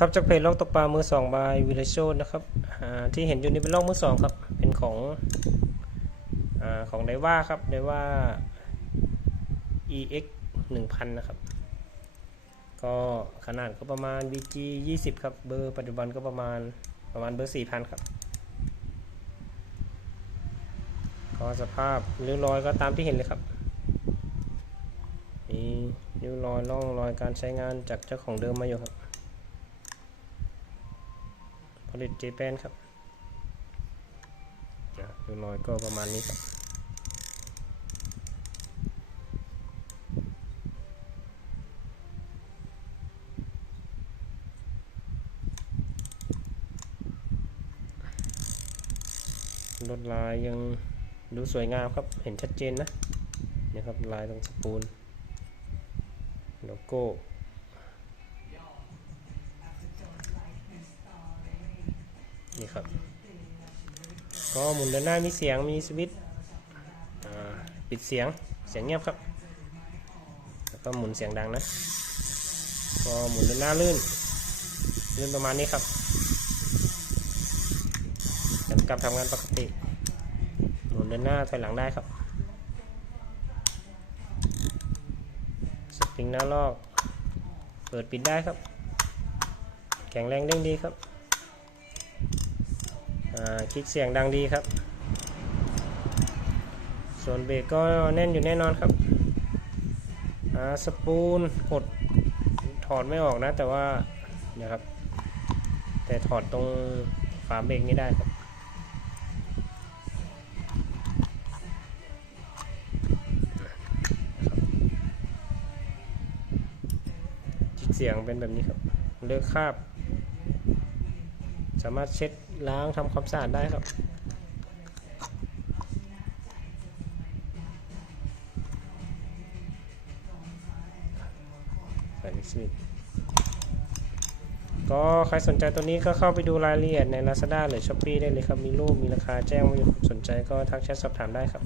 ครับจากเพจลอกตกปลามือสองบายวิลโชนะครับที่เห็นอยู่นี่เป็นลอกมือสองครับ เป็นของอของไดว่าครับไดว่า EX 1000 นะครับ ก็ขนาดก็ประมาณ BG 20 ครับ เบอร์ปัจจุบันก็ประมาณประมาณเบอร์ 4,000 ครับ ก็สภาพริ้วรอยก็ตามที่เห็นเลยครับมีริ้วรอยร่องรอยการใช้งานจากเจ้าของเดิมมาอยู่ครับ ผลิตเจแปนครับนะริ้วรอยก็ประมาณนี้ครับลวดลายยังดูสวยงามครับ เห็นชัดเจนนะนี่ครับลายตรงสปูลโลโก้ ก็หมุนด้านหน้ามีเสียงมีสวิตช์ปิดเสียงเสียงเงียบครับ แล้วก็หมุนเสียงดังนะก็หมุนด้านหน้าลื่นลื่นประมาณนี้ครับจำกับทำงานปกติ หมุนเดินหน้าถอยหลังได้ครับสปริงหน้าลอก เปิดปิดได้ครับ แข็งแรงเด้งดีครับ คลิกเสียงดังดีครับ ส่วนเบรกก็แน่นอยู่แน่นอนครับสปูลกดถอดไม่ออกนะ แต่ว่าเนี่ยครับ แต่ถอดตรงฝาเบรกนี้ได้ครับจิกเสียงเป็นแบบนี้ครับ เลือกคาบ สามารถเช็ดล้างทำความสะอาดได้ครับใส่ลิควิดก็ใครสนใจตัวนี้ก็เข้าไปดูรายละเอียดใน Lazada หรือ Shopee ได้เลยครับ มีรูปมีราคาแจ้งไว้อยู่สนใจก็ทักแชทสอบถามได้ครับ